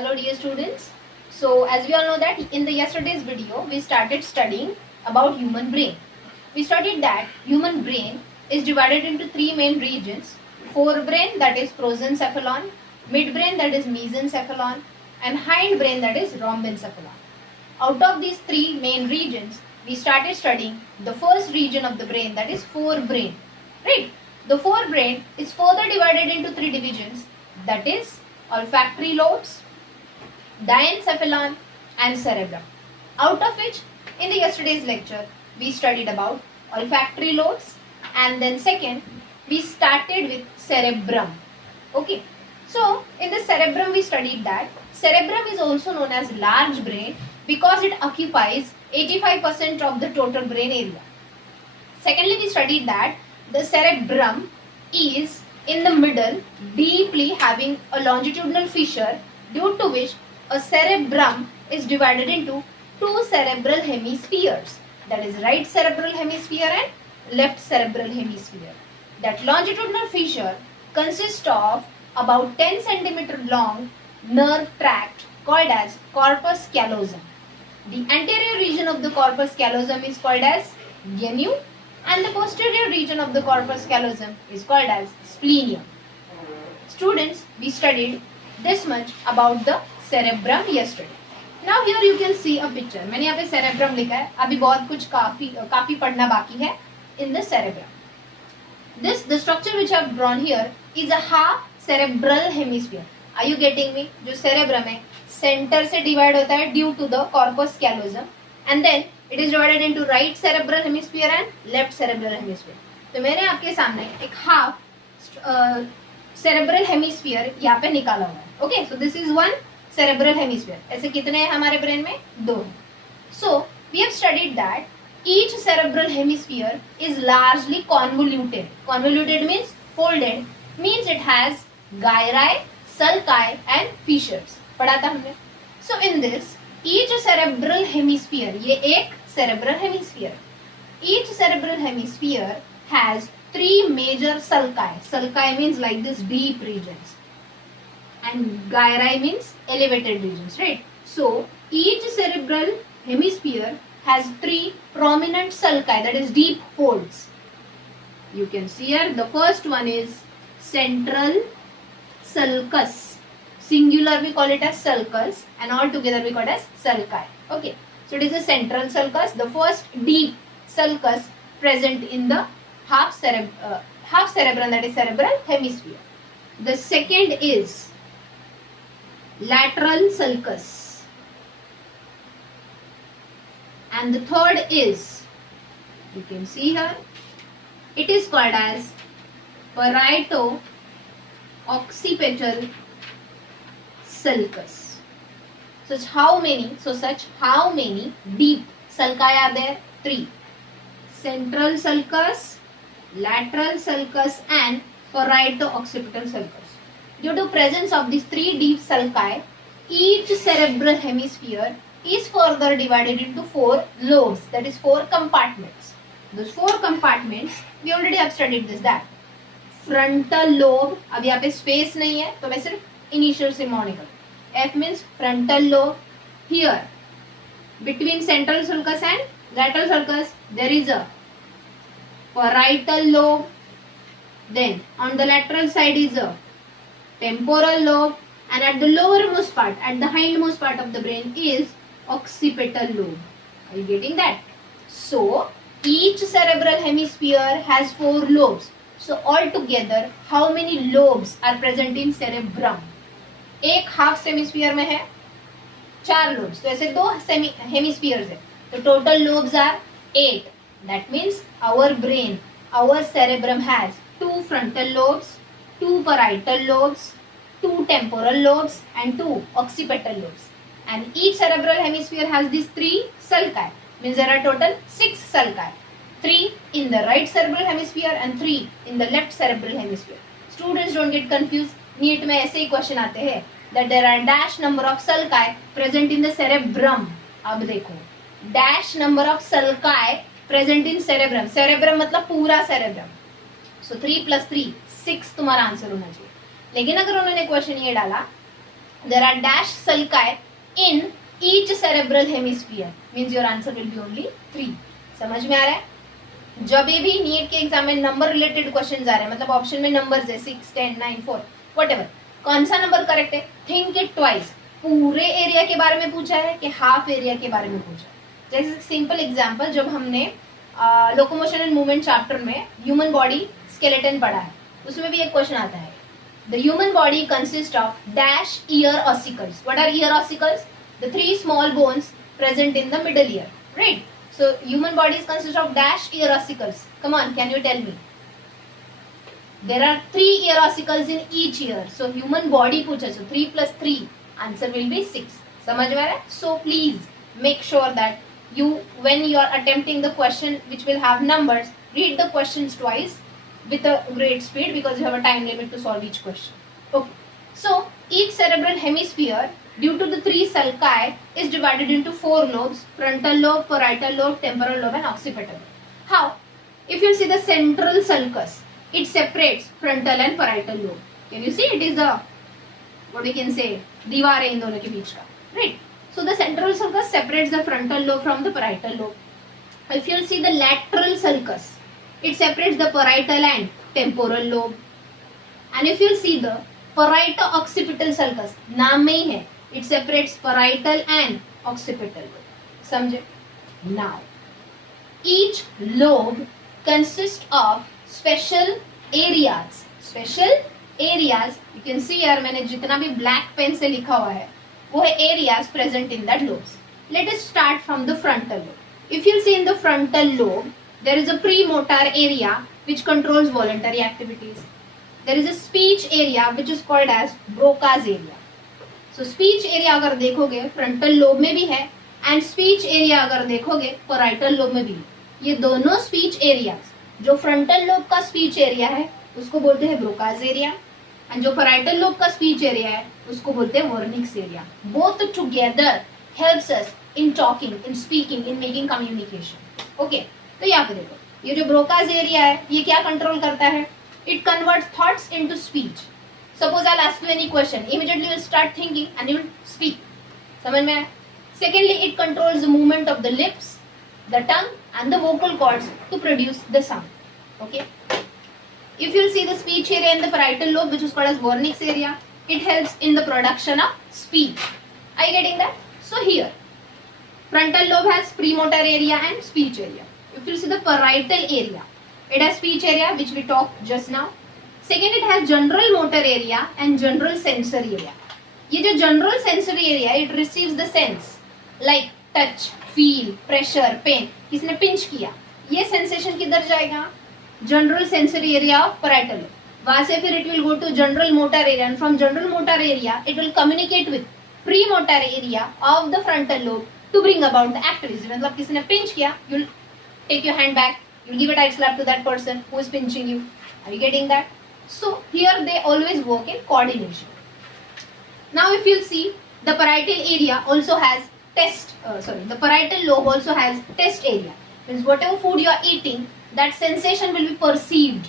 Hello dear students. So as we all know that in the yesterday's video we started studying about human brain. We studied that human brain is divided into three main regions: forebrain, that is prosencephalon; midbrain, that is mesencephalon; and hindbrain, that is rhombencephalon. Out of these three main regions, we started studying the first region of the brain, that is forebrain. Right? The forebrain is further divided into three divisions, that is olfactory lobes, diencephalon and cerebrum. Out of which, in the yesterday's lecture, we studied about olfactory lobes, and then second, we started with cerebrum. Okay. So, in the cerebrum, we studied that cerebrum is also known as large brain because it occupies 85% of the total brain area. Secondly, we studied that the cerebrum is in the middle, deeply having a longitudinal fissure, due to which a cerebrum is divided into two cerebral hemispheres, that is right cerebral hemisphere and left cerebral hemisphere. That longitudinal fissure consists of about 10 cm long nerve tract called as corpus callosum. The anterior region of the corpus callosum is called as genu, and the posterior region of the corpus callosum is called as splenium. Students, we studied this much about the cerebrum yesterday. Now here you can see a picture. मैंने यहाँ पे cerebrum लिखा है. अभी बहुत कुछ काफी पढ़ना बाकी है in the cerebrum. The structure which I have drawn here is a half cerebral hemisphere. Are you getting me? जो cerebrum है center से divide होता है due to the corpus callosum, and then it is divided into right cerebral hemisphere and left cerebral hemisphere. तो मैंने आपके सामने एक half cerebral hemisphere यहाँ पे निकाला हुआ है. Okay, so this is one cerebral hemisphere. ऐसे कितने हैं हमारे ब्रेन में? दो. So we have studied that each cerebral hemisphere is largely convoluted. Convoluted means folded, means it has gyri, sulci and fissures. पढ़ा था हमने. So in this, each cerebral hemisphere, ये एक cerebral hemisphere. Each cerebral hemisphere has three major sulci. Sulci means like this deep regions, and gyri means elevated regions, right? So each cerebral hemisphere has three prominent sulci, that is deep folds. You can see here the first one is central sulcus. Singular we call it as sulcus, and all together we call it as sulci. Okay, so it is the central sulcus, the first deep sulcus present in the half cerebrum, that is cerebral hemisphere. The second is lateral sulcus, and the third is, you can see here, it is called as parieto-occipital sulcus. Such how many deep sulci are there? Three. Central sulcus, lateral sulcus and parieto-occipital sulcus. Due to presence of these three deep sulci, each cerebral hemisphere is further divided into four lobes, that is four compartments. Those four compartments, we already have studied this, that frontal lobe, अब यहाँ पे space नहीं है तो मैं सिर्फ initial से moniker. F means frontal lobe. Here, between central sulcus and lateral sulcus, there is a parietal lobe. Then on the lateral side is a temporal lobe, and at the lowermost part, at the hindmost part of the brain is occipital lobe. Are you getting that? So each cerebral hemisphere has four lobes. So altogether, how many lobes are present in cerebrum? एक half hemisphere में है 4 lobes. तो ऐसे दो hemispheres है, तो total lobes are 8. That means our brain, our cerebrum has 2 frontal lobes, 2 parietal lobes, 2 temporal lobes and 2 occipital lobes. And each cerebral hemisphere has these 3 sulci. Means there are total 6 sulci. 3 in the right cerebral hemisphere and 3 in the left cerebral hemisphere. Students don't get confused. NEET में ऐसे ही question आते हैं that there are dash number of sulci present in the cerebrum. अब देखो, dash number of sulci present in cerebrum. cerebrum मतलब पूरा cerebrum. So 3 + 3 6 तुम्हारा answer होना चाहिए. लेकिन अगर उन्होंने क्वेश्चन ये डाला there are dash sulci in each cerebral hemisphere, means your answer will be only 3. समझ में आ रहा है? जब भी नीट के एग्जाम में नंबर रिलेटेड क्वेश्चन आ रहे हैं, मतलब ऑप्शन में नंबर्स है 6, 10, 9, 4 व्हाटएवर, कौन सा नंबर करेक्ट है, थिंक इट ट्वाइस. पूरे एरिया के बारे में पूछा है कि हाफ एरिया के बारे में पूछा है. जैसे सिंपल एग्जांपल, जब हमने लोकोमोशन एंड मूवमेंट चैप्टर में ह्यूमन बॉडी स्केलेटन पढ़ा है, उसमें भी एक क्वेश्चन आता है, the human body consist of dash ear ossicles. What are ear ossicles? The 3 small bones present in the middle ear, right? So human bodies consist of dash ear ossicles. Come on, can you tell me? There are 3 ear ossicles in each ear. So human body पूछा, so 3 plus 3 answer will be 6. समझ में आ रहा है? So please make sure that you, when you are attempting the question which will have numbers, read the questions twice with a great speed, because you have a time limit to solve each question. Okay. So each cerebral hemisphere, due to the 3 sulci, is divided into 4 lobes: frontal lobe, parietal lobe, temporal lobe and occipital lobe. How? If you see the central sulcus, it separates frontal and parietal lobe. Can you see? It is a, what we can say, दीवार है इन दोनों के बीच का, right? So the central sulcus separates the frontal lobe from the parietal lobe. If you see the lateral sulcus, it separates the parietal and temporal lobe. And if you see the parieto-occipital sulcus, नाम में ही है, it separates parietal and occipital lobe. समझे? Now, each lobe consists of special areas. Special areas, you can see here, मैंने जितना भी black pen से लिखा हुआ है, वो है areas present in that lobes. Let us start from the frontal lobe. If you see in the frontal lobe, there is a premotor area which controls voluntary activities. There is a speech area which is called as Broca's area. So speech area अगर देखोगे frontal lobe में भी है, and speech area अगर देखोगे parietal lobe में भी है. ये दोनों speech areas, जो frontal lobe का speech area है उसको बोलते हैं Broca's area, and जो parietal lobe का speech area है उसको बोलते हैं Wernicke's area. Both together helps us in talking, in speaking, in making communication. Okay, तो यहाँ पे देखो, ये जो Broca's area है ये क्या कंट्रोल करता है? It converts thoughts into speech. Suppose I'll ask you any question, immediately you will start thinking and you will speak. समझ में आया? Secondly, it controls the movement of the lips, the tongue and the vocal cords to produce the sound. Okay. If you see the speech area in the parietal lobe, which is called as Wernicke's area, it helps in the production of speech. Are you getting that? So here, frontal lobe has premotor area and speech area. If you see the parietal area, it has speech area which we talked just now. Second, it has general motor area and general sensory area. ये जो general sensory area, it receives the sense like touch, feel, pressure, pain. किसने pinch किया, ये sensation किधर जाएगा? General sensory area of parietal lobe. वहाँ से फिर it will go to general motor area, and from general motor area it will communicate with premotor area of the frontal lobe to bring about the activities. मतलब किसने pinch किया, you'll take your hand back, you'll give a tight slap to that person who is pinching you. Are you getting that? So here they always work in coordination. Now if you see, the parietal area also has the parietal lobe also has test area. Means whatever food you are eating, that sensation will be perceived.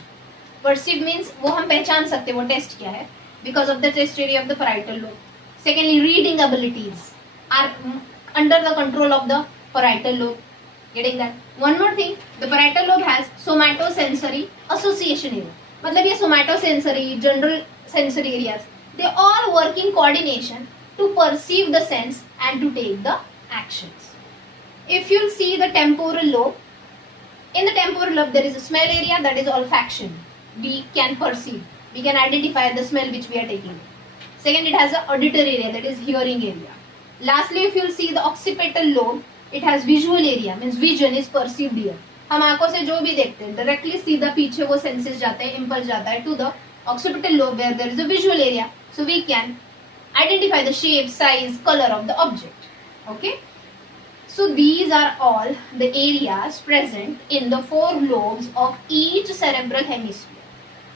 Perceived means वो हम पहचान सकते वो test क्या है, because of the test area of the parietal lobe. Secondly, reading abilities are under the control of the parietal lobe. Getting that? One more thing, the parietal lobe has somatosensory association area. मतलब ये somatosensory, general sensory areas, they all work in coordination to perceive the sense and to take the actions. If you see the temporal lobe, in the temporal lobe there is a smell area, that is olfaction. We can perceive, we can identify the smell which we are taking. Second, it has an auditory area, that is hearing area. Lastly, if you see the occipital lobe, it has visual area, means vision is perceived here. हम आंखों से जो भी देखते हैं directly सीधा पीछे वो सेंसेस जाते हैं, इम्पल्स जाता है to the occipital lobe where there is a visual area, so we can identify the shape, size, color of the object. Okay, so these are all the areas present in the 4 lobes of each cerebral hemisphere.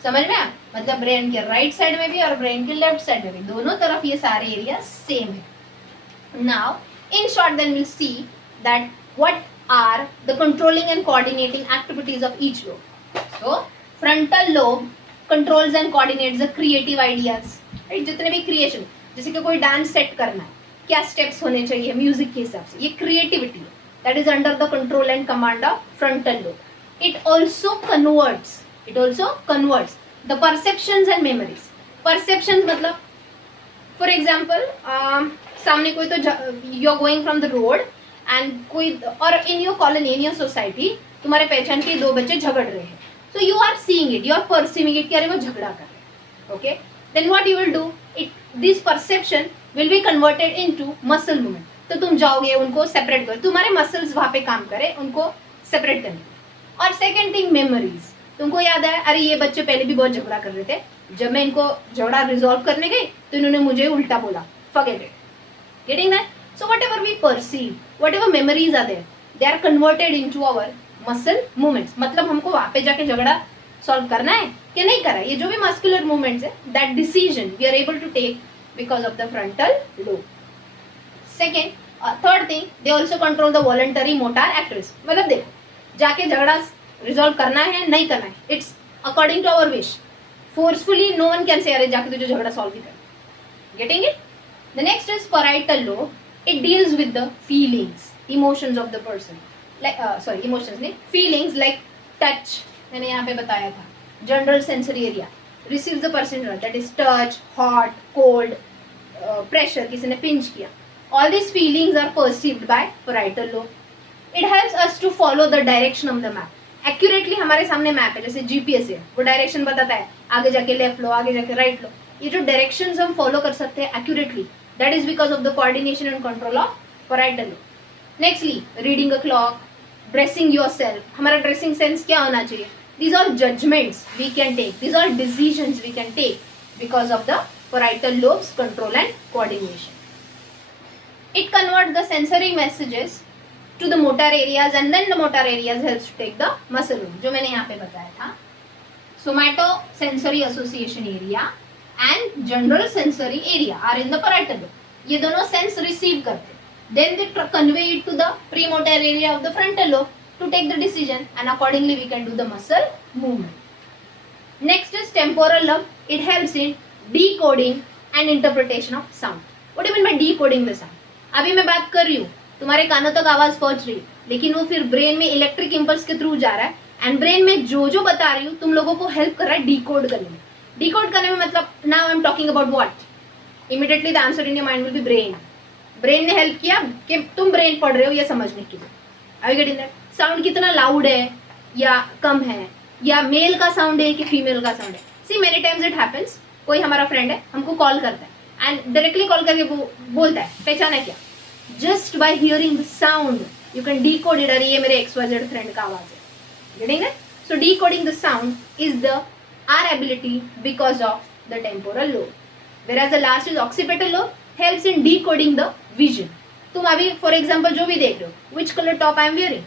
समझ में? मतलब brain के right side में भी और brain के left side में भी, दोनों तरफ ये सारे एरिया सेम है. Now in short then we'll see that what are the controlling and coordinating activities of each lobe. So frontal lobe controls and coordinates the creative ideas, right? जितने भी creation, जैसे कि कोई डांस सेट करना है, क्या steps होने चाहिए म्यूजिक के हिसाब से, ये क्रिएटिविटी है, that is under the control and command of frontal lobe. It also converts the perceptions and memories. Perceptions मतलब फॉर एग्जाम्पल सामने कोई तो you are going from the road and कोई, और in your colony, in your society, तुम्हारे पहचान के दो बच्चे झगड़ रहे हैं. So you are seeing it, you are perceiving it कि अरे वो झगड़ा कर रहे हैं. Okay, then what you will do, this perception will be converted into muscle movement. तो तुम जाओगे उनको सेपरेट कर, तुम्हारे मसल्स वहां पे काम करे उनको सेपरेट करने. और सेकेंड थिंग मेमोरीज, तुमको याद है अरे ये बच्चे पहले भी बहुत झगड़ा कर रहे थे, जब मैं इनको झगड़ा रिजॉल्व करने गई तो इन्होंने मुझे उल्टा बोला. Forget it. Getting that? So whatever we perceive, whatever memories are there, they are converted into our muscle movements. मतलब हमको वहां पे जाके झगड़ा सॉल्व करना है कि नहीं करा, ये जो भी मस्कुलर मूवमेंट्स है, that decision we are able to take because of the frontal lobe. Second, third thing, they also control the voluntary motor activities. मतलब देखो जाके झगड़ा रिजॉल्व करना है नहीं करना है, it's according to our wish. Forcefully no one can say अरे जाके तुझे झगड़ा सॉल्व ही कर. Getting it? The next is parietal lobe. It deals with the feelings, emotions of the person. Like emotions नहीं, feelings like touch. मैंने यहाँ पे बताया था. General sensory area receives the perception, that is touch, hot, cold, pressure. किसी ने pinch किया. All these feelings are perceived by parietal lobe. It helps us to follow the direction of the map. Accurately हमारे सामने map है, जैसे GPS है, वो direction बताता है, आगे जाके लेफ्ट लो, आगे जाके राइट लो. ये जो डायरेक्शंस हम फॉलो कर सकते हैं accurately, that is because of the coordination and control of parietal lobe. Nextly, reading a clock, dressing yourself. हमारा dressing sense क्या होना चाहिए? These are judgments we can take. These are decisions we can take because of the parietal lobe's control and coordination. It converts the sensory messages to the motor areas and then the motor areas helps to take the muscle movement. जो मैंने यहाँ पे बताया था. Somatosensory association area and general sensory area are in the parietal lobe. ये दोनों sense receive करते हैं. Then they convey it to the premotor area of the frontal lobe to take the decision, and accordingly we can do the muscle movement. Next is temporal lobe. It helps in decoding and interpretation of sound. What do you mean by decoding the sound? अभी मैं बात कर रही हूँ, तुम्हारे कानों तक आवाज पहुंच रही है, लेकिन वो फिर ब्रेन में इलेक्ट्रिक इम्पल्स के थ्रू जा रहा है, एंड ब्रेन में जो जो बता रही हूँ तुम लोगों को हेल्प कर रहा है डिकोड करने में. डिकोड करने में मतलब now I am talking about what, immediately the answer in your mind will be brain. Brain ने हेल्प किया कि तुम ब्रेन पढ़ रहे हो ये समझने के लिए. Are you getting that? Sound कितना लाउड है या कम है, या मेल का साउंड है कि फीमेल का साउंड है. See many times it happens, कोई हमारा फ्रेंड है हमको कॉल करता है एंड डायरेक्टली कॉल करके वो बोलता है पहचाना क्या, just by hearing the sound you can decode it, अरे ये मेरे XYZ फ्रेंड का आवाज है. Getting it? So decoding the sound is the our ability because of the temporal lobe, whereas the last is occipital lobe, helps in decoding the vision. तुम अभी for example जो भी देख रहे हो, which color top I am wearing,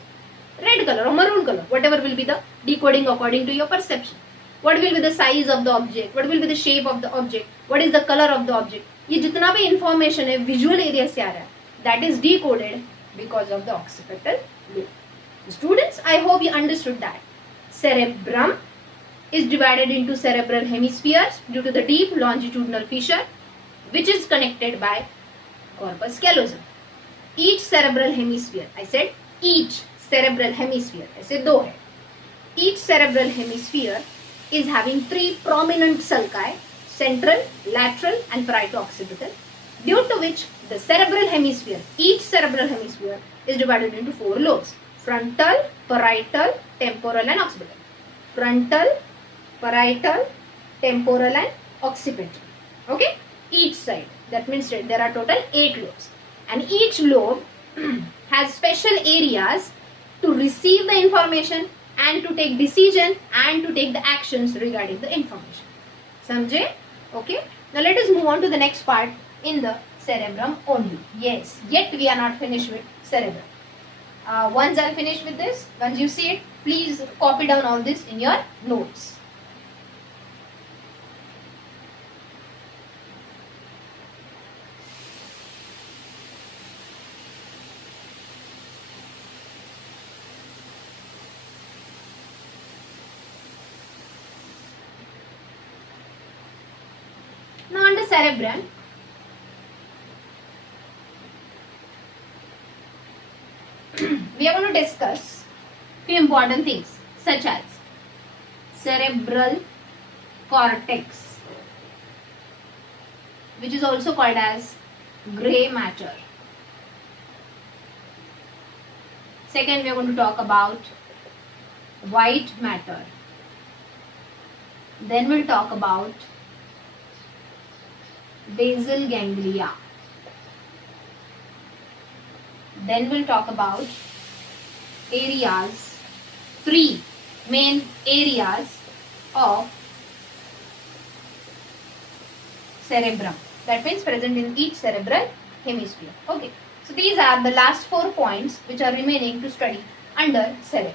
red color or maroon color, whatever will be the decoding according to your perception. What will be the size of the object, what will be the shape of the object, what is the color of the object, ये जितना भी information है visual area से आ रहा है, that is decoded because of the occipital lobe. Students, I hope you understood that cerebrum is divided into cerebral hemispheres due to the deep longitudinal fissure which is connected by corpus callosum. Each cerebral hemisphere, I said each cerebral hemisphere, ऐसे दो है. Each cerebral hemisphere is having three prominent sulci, central, lateral and parieto-occipital, due to which the cerebral hemisphere, each cerebral hemisphere is divided into four lobes: frontal, parietal, temporal and occipital. Frontal, parietal, temporal and occipital. Okay, each side, that means there are total 8 lobes, and each lobe has special areas to receive the information and to take decision and to take the actions regarding the information. Samjhe? Okay, now let us move on to the next part in the cerebrum only. Yes, yet we are not finished with cerebrum. Once I finish with this, once you see it, please copy down all this in your notes. Now under cerebrum, we are going to discuss few important things such as cerebral cortex, which is also called as gray matter. Second, we are going to talk about white matter. Then we'll talk about basal ganglia. Then we'll talk about areas, three main areas of cerebrum. That means present in each cerebral hemisphere. Okay. So these are the last 4 points which are remaining to study under cerebrum.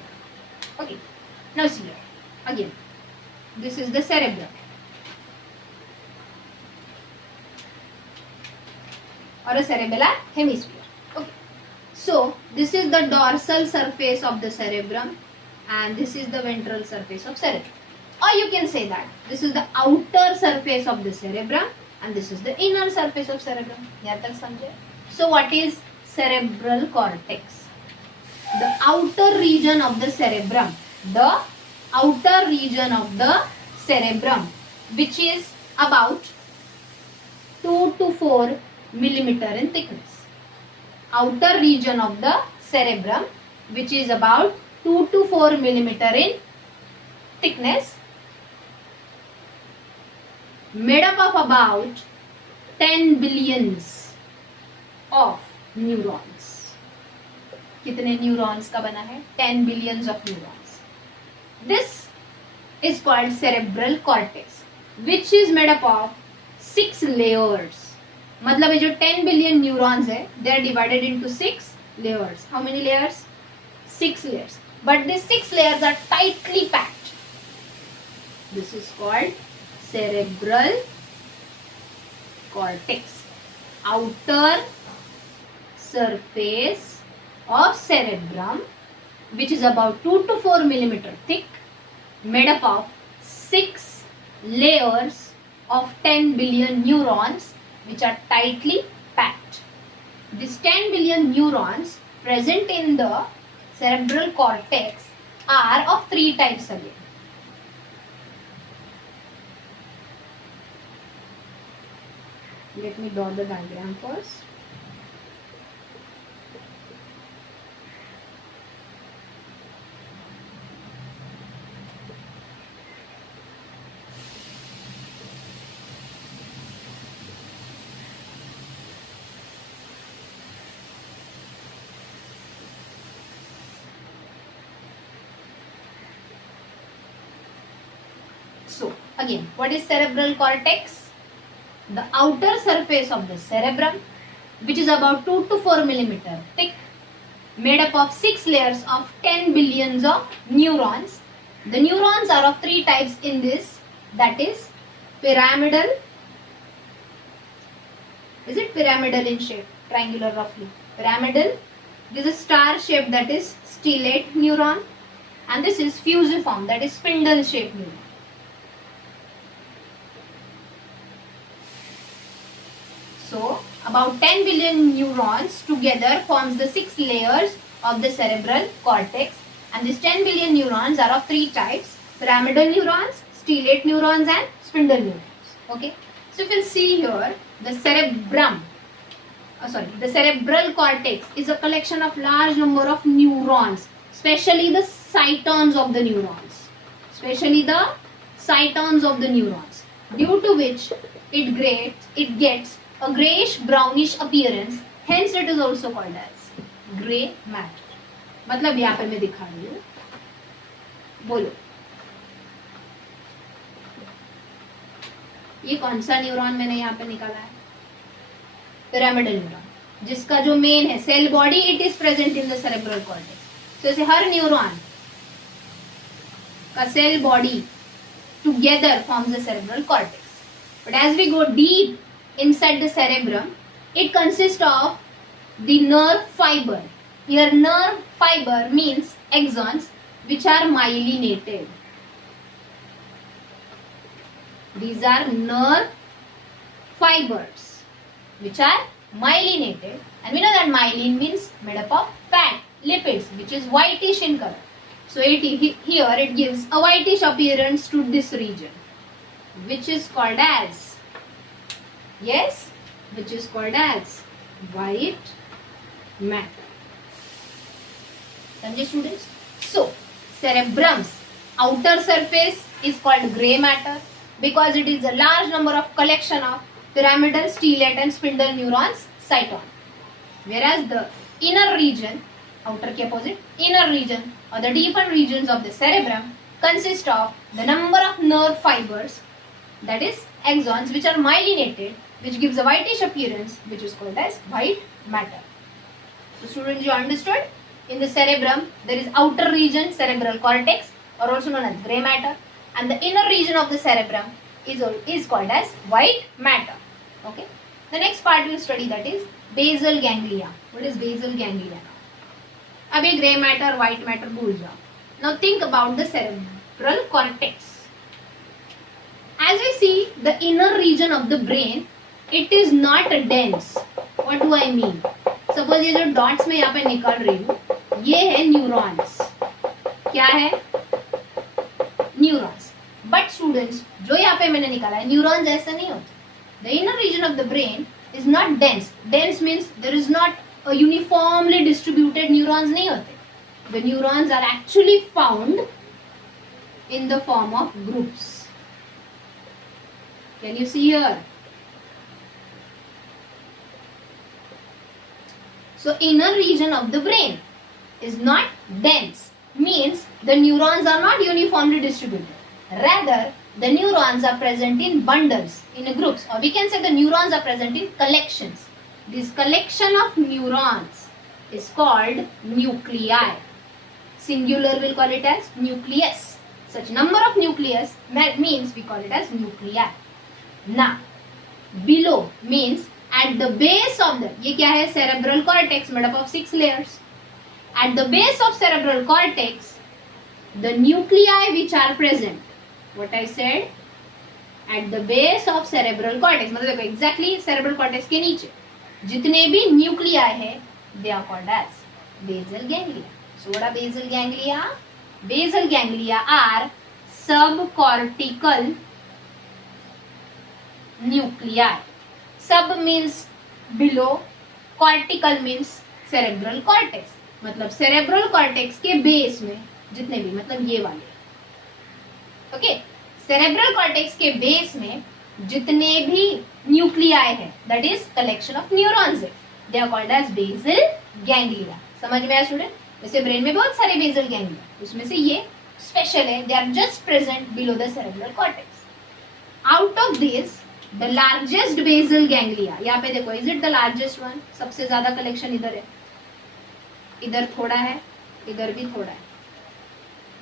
Okay. Now see here. Again, this is the cerebrum. Or a cerebellar hemisphere. Okay. So this is the dorsal surface of the cerebrum and this is the ventral surface of cerebrum. Or you can say that this is the outer surface of the cerebrum and this is the inner surface of cerebrum. So what is cerebral cortex? The outer region of the cerebrum. The outer region of the cerebrum, which is about 2 to 4 millimeter in thickness. Outer region of the cerebrum, which is about 2 to 4 millimeter in thickness, made up of about 10 billions of neurons. कितने neurons का बना है? 10 billions of neurons. This is called cerebral cortex, which is made up of 6 layers. मतलब ये जो 10 billion neurons है, they are divided into 6 layers. How many layers? 6 layers. But these 6 layers are tightly packed. This is called cerebral cortex. Outer surface of cerebrum, which is about 2 to 4 millimeter thick, made up of 6 layers of 10 billion neurons, which are tightly packed. These 10 billion neurons present in the cerebral cortex are of 3 types again. Let me draw the diagram first. So again, what is cerebral cortex? The outer surface of the cerebrum, which is about 2 to 4 millimeter thick, made up of 6 layers of 10 billions of neurons. The neurons are of 3 types in this, that is pyramidal. Is it pyramidal in shape? Triangular roughly. Pyramidal. This is star shape, that is stellate neuron, and this is fusiform, that is spindle shaped neuron. So, about 10 billion neurons together forms the 6 layers of the cerebral cortex, and these 10 billion neurons are of 3 types: pyramidal neurons, stellate neurons and spindle neurons. Okay. So, if you see here, the cerebral cortex is a collection of large number of neurons, especially the cytons of the neurons. Due to which it gets a grayish brownish appearance, hence it is also called as gray matter. मतलब यहाँ पे मैं दिखा रही हूँ, बोलो ये कौन सा न्यूरॉन मैंने यहाँ पे निकाला है? पिरामिडल न्यूरॉन, जिसका जो मेन है cell body, it is present in the cerebral cortex. तो ऐसे हर न्यूरॉन का cell body together forms the cerebral cortex. But as we go deep inside the cerebrum, it consists of the nerve fiber. Here nerve fiber means axons, which are myelinated. These are nerve fibers which are myelinated, and we know that myelin means made up of fat. lipids, which is whitish in color. So here it gives a whitish appearance to this region, which is called as, yes, which is called as white matter. Sanjay students? So cerebrum's outer surface is called grey matter because it is a large number of collection of pyramidal, stellate and spindle neurons cyton. Whereas the inner region, outer के opposite, inner region or the deeper regions of the cerebrum consist of the number of nerve fibers, that is axons, which are myelinated, which gives a whitish appearance, which is called as white matter. So students, you understood? In the cerebrum, there is outer region, cerebral cortex, or also known as grey matter, and the inner region of the cerebrum is called as white matter. Okay. The next part we'll study, that is basal ganglia. What is basal ganglia? Abhi grey matter, white matter bhul jao. Now think about the cerebral cortex. As we see, the inner region of the brain, it is not dense. What do I mean? Suppose ये जो dots में यहाँ पे निकाल रही हूँ, ये है neurons. क्या है? Neurons. But students, जो यहाँ पे मैंने निकाला है, neurons ऐसा नहीं होता. The inner region of the brain is not dense. Dense means there is not a uniformly distributed neurons नहीं होते. The neurons are actually found in the form of groups. Can you see here? So inner region of the brain is not dense, means the neurons are not uniformly distributed. Rather, the neurons are present in bundles, in groups, or we can say the neurons are present in collections. This collection of neurons is called nuclei. Singular will call it as nucleus. Such number of nucleus means we call it as nuclei. Now, below means at the base of the, ये क्या है? Cerebral cortex made up of 6 layers. At the base of cerebral cortex, the nuclei which are present, what I said, at the base of cerebral cortex, मतलब देखो exactly cerebral cortex के नीचे जितने भी nuclei है, they are called as basal ganglia. So what are basal ganglia? Basal ganglia are subcortical nuclei. Sub means below, cortical means cerebral cortex. मतलब cerebral cortex के base में जितने भी, मतलब ये वाले, ओके, cerebral cortex के base में जितने भी nuclei है, that is collection of neurons है, they are called as basal ganglia. समझ में आया स्टूडेंट? वैसे ब्रेन में बहुत सारे basal ganglia, उसमें से ये स्पेशल है, they are just present below the cerebral cortex. Out of this, the largest basal ganglia, यहाँ पे देखो, is it the largest one? सबसे ज्यादा कलेक्शन इधर है, इधर थोड़ा है, इधर भी थोड़ा है.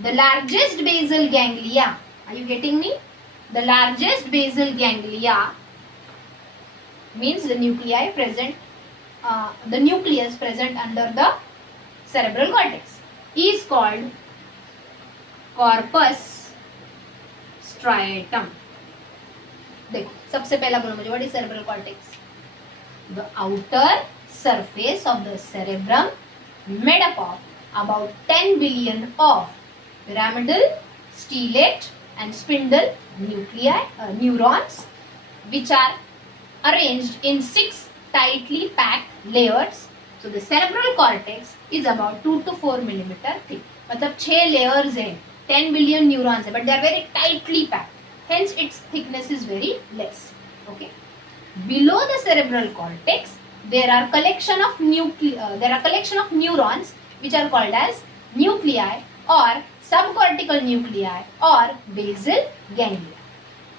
The largest basal ganglia, are you getting me? The largest basal ganglia means the nuclei present, the nucleus present under the cerebral cortex is called corpus striatum. देखो, सबसे पहला बोलो मुझे, what is cerebral cortex? The outer surface of the cerebrum made up of about 10 billion of pyramidal, stellate and spindle neurons, which are arranged in 6 tightly packed layers. So the cerebral cortex is about 2 to 4 millimeter thick. मतलब 6 layers है, 10 billion neurons है, but they are very tightly packed. Hence its thickness is very less. Okay. Below the cerebral cortex, there are collection of neurons which are called as nuclei or subcortical nuclei or basal ganglia.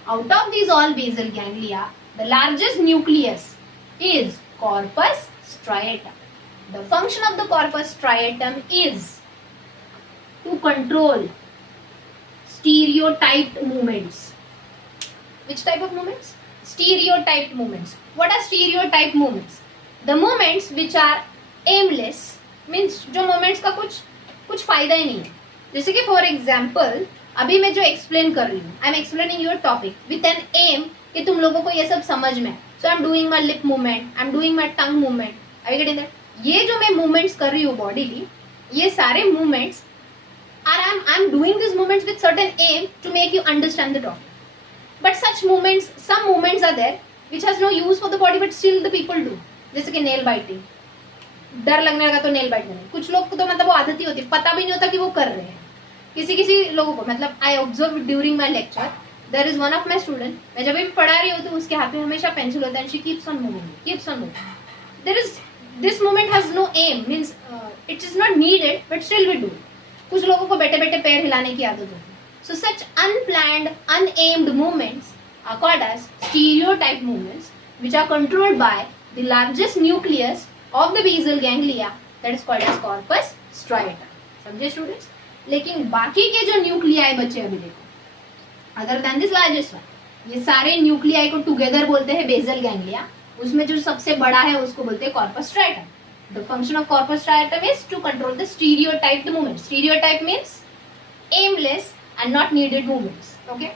Out of these all basal ganglia, the largest nucleus is corpus striatum. The function of the corpus striatum is to control stereotyped movements. Which type of movements? Stereotyped movements. What are stereotyped movements? The movements which are aimless, means जो movements का कुछ फायदा ही नहीं है. जैसे कि for example अभी मैं जो एक्सप्लेन कर रही हूँ, I am explaining your topic with N M कि तुम लोगों को ये सब समझ में. So I am doing my lip movement, I am doing my tongue movement. I getting that? ये जो मैं मूवमेंट्स कर रही हूँ बॉडीली, ये सारे movements I am doing this movements with certain aim to make you understand the topic. But such movements, some movements are there which has no use for the body but still the people do. जैसे कि nail biting, डर लगने लगा तो nail bite करना. कुछ लोग को तो मतलब वो आदत ही होती है, पता भी नहीं होता कि वो कर रहे हैं. किसी किसी लोगों को, मतलब I observe during my lecture, there is one of my student, मैं जब भी पढ़ा रही होती हूँ उसके हाथ में हमेशा पेंसिल होता है, she keeps on moving, keeps on moving. There is this movement has no aim, means it is not needed but still we do. कुछ लोगों को बैठे बैठे पैर हिलाने की आदत होती है. So such unplanned unaimed movements are called as stereotype movements which are controlled by the largest nucleus of the basal ganglia that is called as corpus striatum. समझे स्टूडेंट्स? लेकिन बाकी के जो न्यूक्लियाई बचे अभी देखो, other than this largest one, ये सारे न्यूक्लियाई को टुगेदर बोलते हैं बेसल गैंग्लिया. उसमें जो सबसे बड़ा है उसको बोलते हैं corpus striatum. The function of corpus striatum is to control the stereotyped movements. Stereotype means aimless and not needed movements. Okay.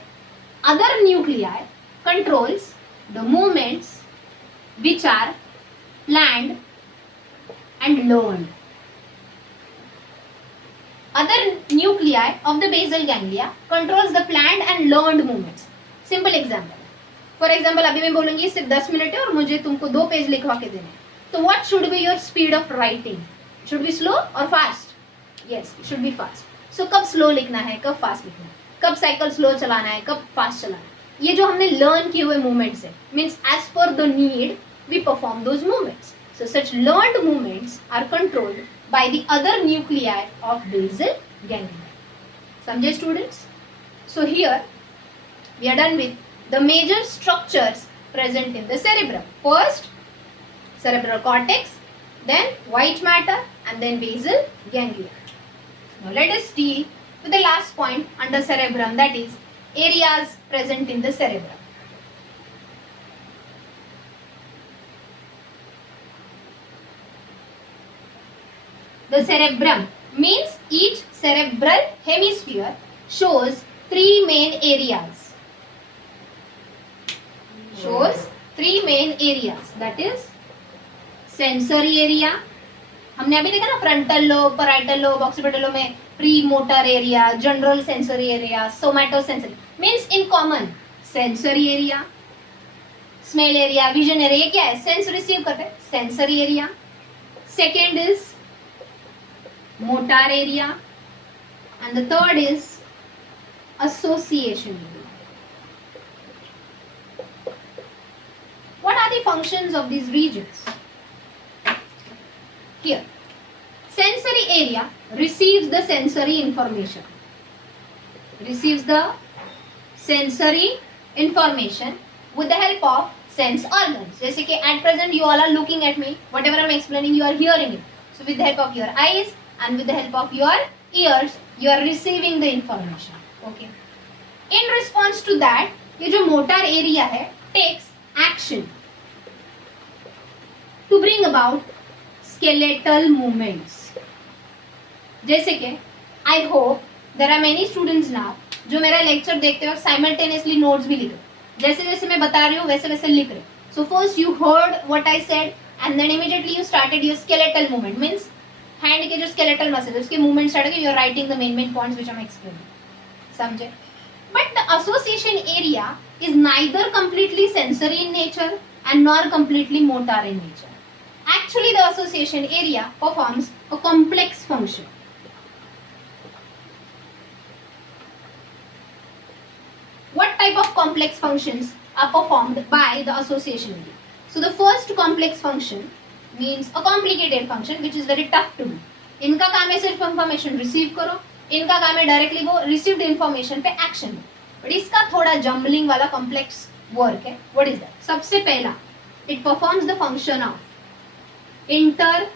Other nuclei controls the movements which are planned and learned. Other nuclei of the basal ganglia controls the planned and learned movements. Simple example. For example, अभी मैं बोलूंगी सिर्फ 10 minute है और मुझे तुमको 2 page लिखवा के देने हैं. तो what should be your speed of writing? Should be slow or fast? Yes, it should be fast. So कब slow लिखना है, कब fast लिखना है, कब साइकिल स्लो चलाना है, कब फास्ट चलाना है, ये जो हमने लर्न किए हुए मूवमेंट्स है, means as per the need we perform those movements. So such learned movements are controlled by the other nuclei of basal ganglia. समझे students? So here we are done with the major structures present in the cerebrum. First, cerebral cortex, then white matter, and then basal ganglia. Now let us deal with the last point under cerebrum, that is areas present in the cerebrum. The cerebrum means each cerebral hemisphere shows 3 main areas. Shows 3 main areas, that is sensory area. हमने अभी देखा ना, frontal lobe, parietal lobe, occipital lobe में pre motor area, general sensory area, somatosensory. Means in common sensory area, smell area, vision area. ये क्या है? Sense receive करते हैं, sensory area. Second is motor area and the third is association area. What are the functions of these regions? Here, sensory area receives the sensory information. Receives the sensory information with the help of sense organs. जैसे कि at present you all are looking at me, whatever I am explaining you are hearing it. So with the help of your eyes and with the help of your ears you are receiving the information. Okay. In response to that, ये जो motor area है takes action to bring about skeletal movements. जैसे कि I hope there are many students now जो मेरा lecture देखते हैं और साइमल्टेनियसली नोट्स भी लिख रहे हैं. जैसे जैसे मैं बता रही हूँ वैसे वैसे लिख रहे. So first you heard what I said and then immediately you started your skeletal movement. Means hand के जो स्केलेटल मसल है उसके मूवमेंट स्टार्ट करके you are writing the main points which I am explaining. समझे? But the association area is neither completely sensory in nature and nor completely motor in nature. Actually, the association area performs a complex function. What type of complex functions are performed by the association area? So, the first complex function means a complicated function which is very tough to do. इनका काम है सिर्फ information receive करो, इनका काम है directly वो received information पे action लो. But इसका थोड़ा jumbling वाला complex वर्क है. What is that? सबसे पहला, it performs the function of inter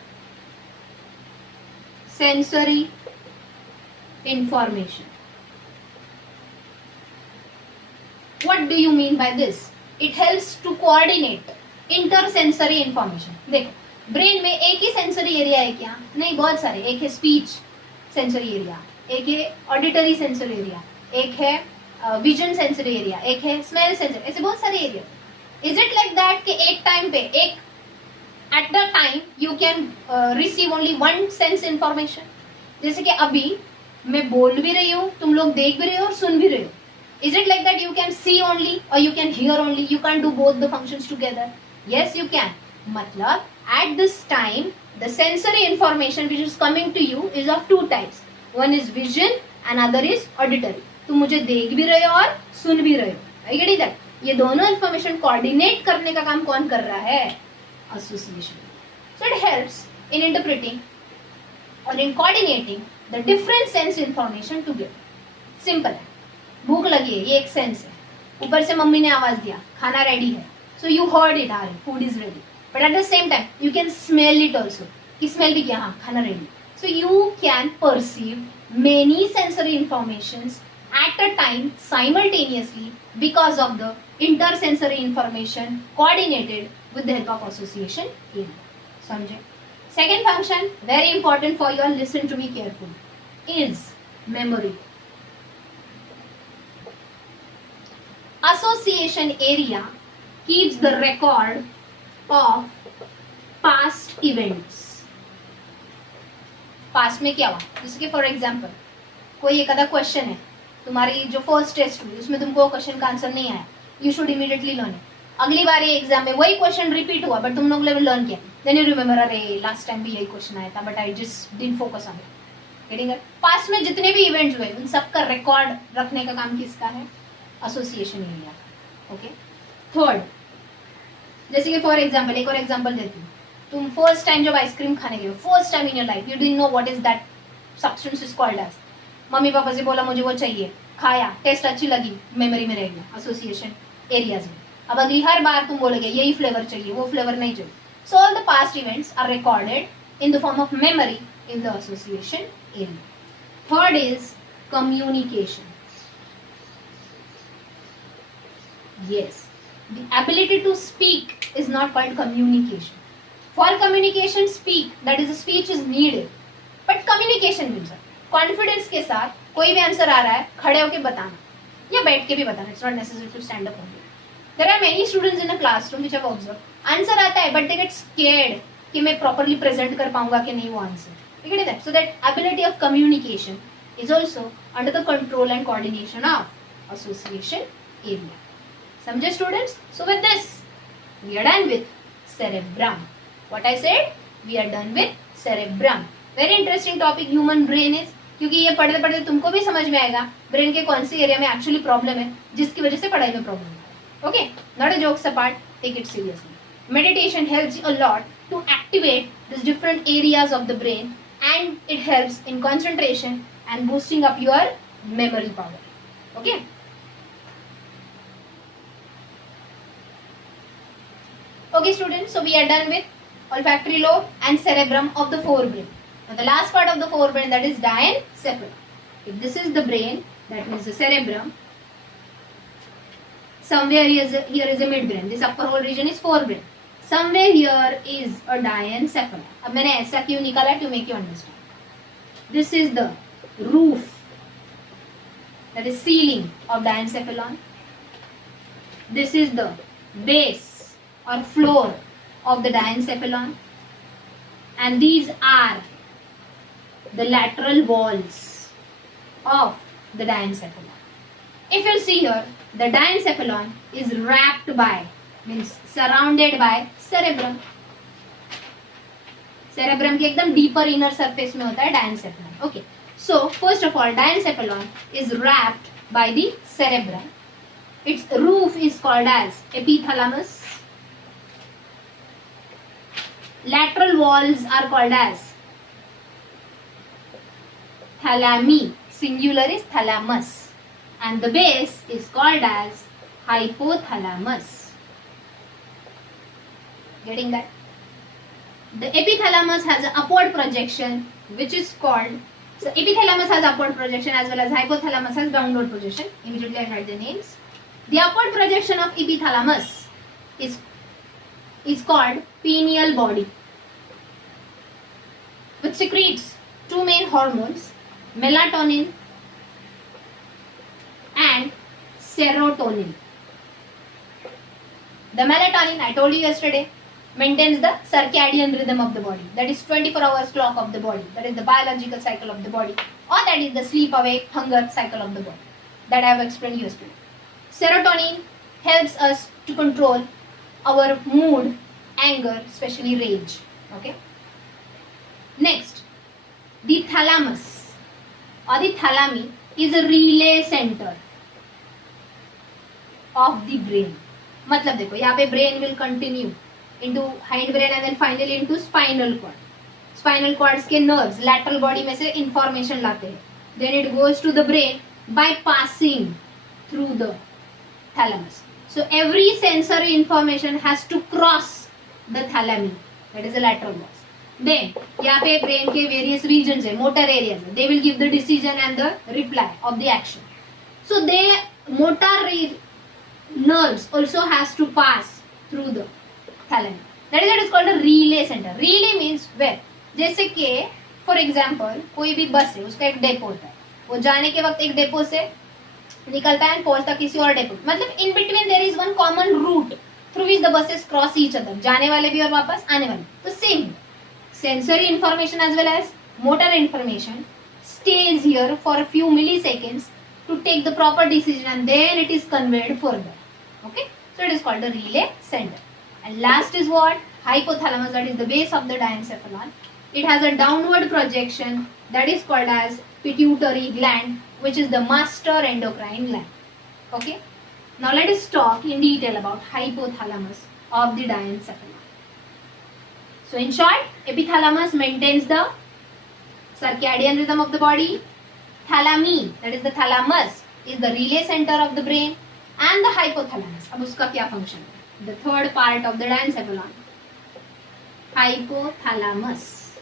sensory information. What do you mean by this? It helps to coordinate inter sensory information. देखो, brain में एक ही sensory area है क्या? नहीं, बहुत सारे. एक है स्पीच सेंसरी एरिया, एक है ऑडिटरी सेंसरी एरिया, एक है विजन सेंसरी एरिया, एक है स्मेल सेंसरी. ऐसे बहुत सारे area. Is it like that कि एक टाइम पे at the time you can receive only one sense information? जैसे कि अभी मैं बोल भी रही हूँ, तुम लोग देख भी रहे हो और सुन भी रहे हो. Is it like that you can see only or you can hear only? You can't do both the functions together. Yes, you can. मतलब at this time the sensory information which is coming to you is of two types. One is vision and other is auditory. तुम मुझे देख भी रहे हो और सुन भी रहे हो. I get that. ये दोनों इंफॉर्मेशन कोऑर्डिनेट करने का काम कौन कर रहा है? Association. So it helps in interpreting or in coordinating the different sense information together. Simple है. भूख लगी है, ये एक सेंस है. ऊपर से मम्मी ने आवाज दिया, खाना रेडी है. So you heard it, हाँ, food is ready. But at the same time, you can smell it also. कि स्मेल भी किया, हाँ, खाना ready. So you can perceive many sensory informations at a time simultaneously because of the intersensory information coordinated with the help of association area. समझे? Second function, very important for you all, listen to me carefully, is memory. Association area keeps the record of past events. Past में क्या हुआ? जैसे कि for example कोई एक आधा question है, तुम्हारी जो फर्स्ट टेस्ट हुई उसमें तुमको क्वेश्चन का आंसर नहीं आया, यू शुड इमीडिएटली लर्न. अगली बार ये एग्जाम में वही क्वेश्चन रिपीट हुआ बट तुम लोग ने लर्न किया, देन यू रिमेम्बर, अरे लास्ट टाइम भी यही क्वेश्चन आया था but I just didn't focus on it. Getting it? Past में जितने भी इवेंट्स हुए उन सबका रिकॉर्ड रखने का काम किसका है? Association area. ओके. थर्ड, जैसे कि फॉर एग्जाम्पल एक और एग्जाम्पल देती हूँ. तुम फर्स्ट टाइम जब आइसक्रीम खाने गए, first time in your life, you didn't know what is that substance is called as. Mummy papa से बोला मुझे वो चाहिए, खाया, टेस्ट अच्छी लगी, मेमोरी में रह गया, एसोसिएशन एरियाज में. अब अगली हर बार तुम बोलोगे यही फ्लेवर चाहिए, वो फ्लेवर नहीं चाहिए. So all the past events are recorded in the form of memory in the association area. Third is communication. Yes, the ability to speak is not called communication. For communication, speak, that is, speech is needed. But communication means confidence के साथ कोई भी answer आ रहा है, खड़े होके बताना या बैठ के भी बताना. It's not necessary to stand up only. There are many students in a classroom which I've observed. Answer आता है but they get scared कि मैं properly present कर पाऊंगा कि नहीं वो answer. You get that? So that ability of communication is also under the control and coordination of association area. समझे students? So with this we are done with cerebrum. What I said? We are done with cerebrum. Very interesting topic human brain is, क्योंकि ये पढ़ते पढ़ते तुमको भी समझ में आएगा ब्रेन के कौन सी एरिया में एक्चुअली प्रॉब्लम है जिसकी वजह से पढ़ाई में प्रॉब्लम है. Okay, not a jokes apart, take it seriously. Meditation helps you a lot to activate these different areas of the brain and it helps in concentration and boosting up your memory power. Okay. Okay students, so we are done with olfactory lobe and cerebrum of the forebrain. Now the last part of the forebrain, that is diencephalon. If this is the brain, that means the cerebrum. Somewhere here is a midbrain. This upper whole region is forebrain. Somewhere here is a diencephalon. अब मैंने ऐसा क्यों निकाला to make you understand. This is the roof, that is ceiling of diencephalon. This is the base or floor of the diencephalon, and these are the lateral walls of the diencephalon. If you see here, the diencephalon is wrapped by, means surrounded by cerebrum. Cerebrum की एकदम deeper inner surface में होता है diencephalon. Okay, so first of all, diencephalon is wrapped by the cerebrum. Its roof is called as epithalamus. Lateral walls are called as thalami, singular is thalamus, and the base is called as hypothalamus. Getting that? The epithalamus has an upward projection which is called, so epithalamus has upward projection as well as hypothalamus has downward projection. Immediately I write the names. The upward projection of epithalamus is called pineal body, which secretes two main hormones, melatonin and serotonin. The melatonin, I told you yesterday, maintains the circadian rhythm of the body, that is 24 hours clock of the body, that is the biological cycle of the body, or that is the sleep awake hunger cycle of the body that I have explained yesterday. Serotonin helps us to control our mood, anger, especially rage. Okay. Next, the thalamus or the thalami is a relay center of the brain. मतलब देखो यहाँ पे brain will continue into hindbrain and then finally into spinal cord. Spinal cords के nerves lateral body में से information लाते हैं. Then it goes to the brain by passing through the thalamus. So every sensory information has to cross the thalami, that is the lateral walls. Then यहाँ पे brain के various regions है, motor areas है. They will give the decision and the reply of the action. So they motor nerves also has to pass through the thalami. That is called a relay center. Relay means where, जैसे कि for example कोई भी बस है, उसका एक depot होता है, वो जाने के वक्त एक डेपो से निकलता है पहुंचता किसी और डेपो, मतलब in between there is one common route through which the buses cross each other, जाने वाले भी और वापस आने वाले. तो same sensory information as well as motor information stays here for a few milliseconds to take the proper decision and then it is conveyed further. Okay, so it is called the relay center. And last is what? Hypothalamus, that is the base of the diencephalon. It has a downward projection that is called as pituitary gland, which is the master endocrine gland. Okay, now let us talk in detail about hypothalamus of the diencephalon. So in short, epithalamus maintains the circadian rhythm of the body. Thalami, that is the thalamus, is the relay center of the brain. And the hypothalamus, अब उसका क्या function है? The third part of the diencephalon, hypothalamus,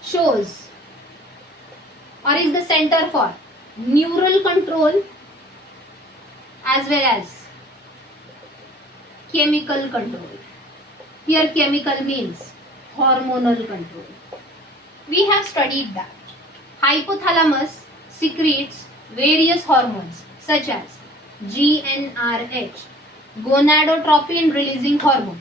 shows or is the center for neural control as well as chemical control. Here chemical means hormonal control. We have studied that hypothalamus secretes various hormones such as GnRH, gonadotropin releasing hormone,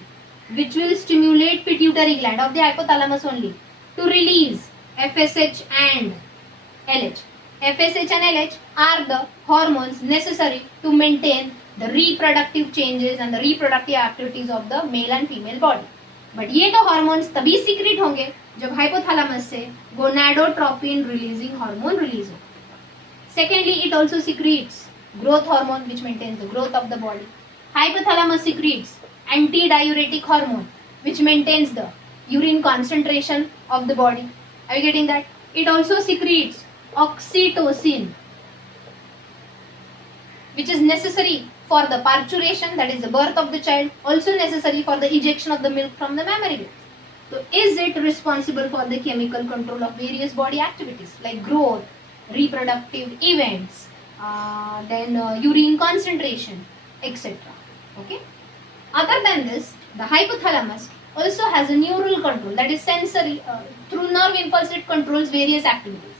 which will stimulate pituitary gland of the hypothalamus only to release FSH and LH. FSH and LH are the hormones necessary to maintain the reproductive changes and the reproductive activities of the male and female body. But ये तो hormones तभी secrete होंगे जब hypothalamus से gonadotropin releasing hormone release हो. Secondly, it also secretes growth hormone which maintains the growth of the body. Hypothalamus secretes antidiuretic hormone which maintains the urine concentration of the body. Are you getting that? It also secretes oxytocin which is necessary for the parturition, that is the birth of the child, also necessary for the ejection of the milk from the mammary gland. So is it responsible for the chemical control of various body activities like growth, reproductive events, then urine concentration, etc. Okay. Other than this, the hypothalamus also has a neural control, that is sensory, through nerve impulse it controls various activities.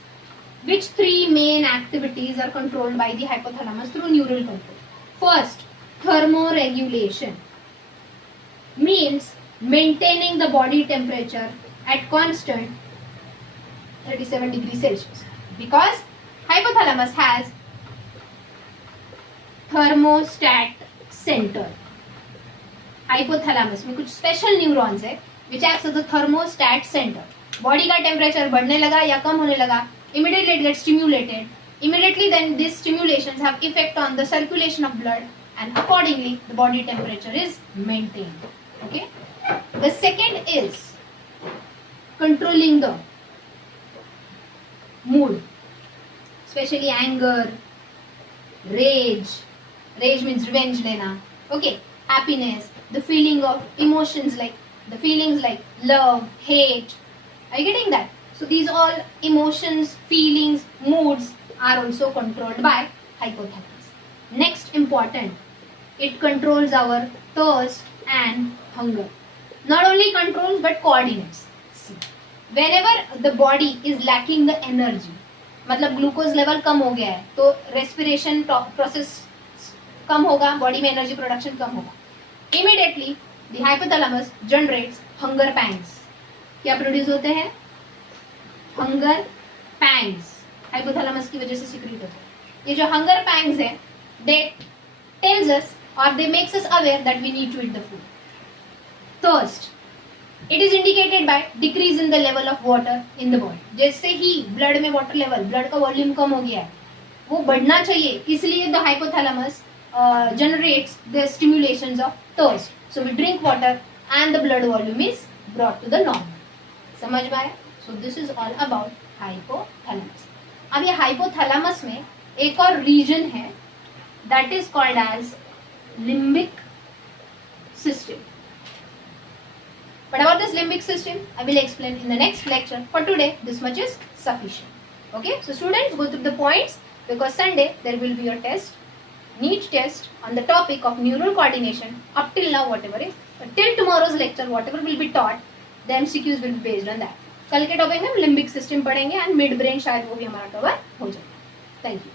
Which three main activities are controlled by the hypothalamus through neural control? First, thermoregulation means maintaining the body temperature at constant 37 degrees Celsius, because hypothalamus has thermostat center. Hypothalamus में कुछ special neurons है which acts as the thermostat center. Body का temperature बढ़ने लगा या कम होने लगा, immediately it gets stimulated. Immediately then these stimulations have effect on the circulation of blood and accordingly the body temperature is maintained. Okay. The second is controlling the mood, especially anger, rage. Rage means revenge lena. Okay. Happiness, the feeling of emotions like the feelings like love, hate. Are you getting that? So these all emotions, feelings, moods are also controlled by hypothalamus. Next important, it controls our thirst and hunger. Not only controls but coordinates. See, whenever the body is lacking the energy, मतलब glucose level कम हो गया है, तो respiration process कम होगा, body में energy production कम होगा. Immediately the hypothalamus generates hunger pangs. क्या produce होते हैं? Hunger pangs. हाइपोथैलेमस की वजह से सिक्रीट होते हैं. ये जो हंगर पैंग्स है, दे टेल्स अस और they makes us aware that we need to eat the food. Thirst, it is indicated by decrease in the level of water in the body. जैसे ही ब्लड में water level, blood का volume कम हो गया है, वो बढ़ना चाहिए, इसलिए the hypothalamus generates the stimulations of thirst. So we drink water and the blood volume is brought to the normal. समझ में आया? So this is all about hypothalamus. अब ये hypothalamus में एक और region है that is called as limbic system. But about this limbic system, I will explain in the next lecture. For today, this much is sufficient. Okay? So students, go through the points because Sunday there will be your test. NEET test on the topic of neural coordination. Up till now, whatever is, but till tomorrow's lecture, whatever will be taught, the MCQs will be based on that. कल के topic में limbic system पढ़ेंगे and mid brain, शायद वो भी हमारा cover हो जाए. Thank you.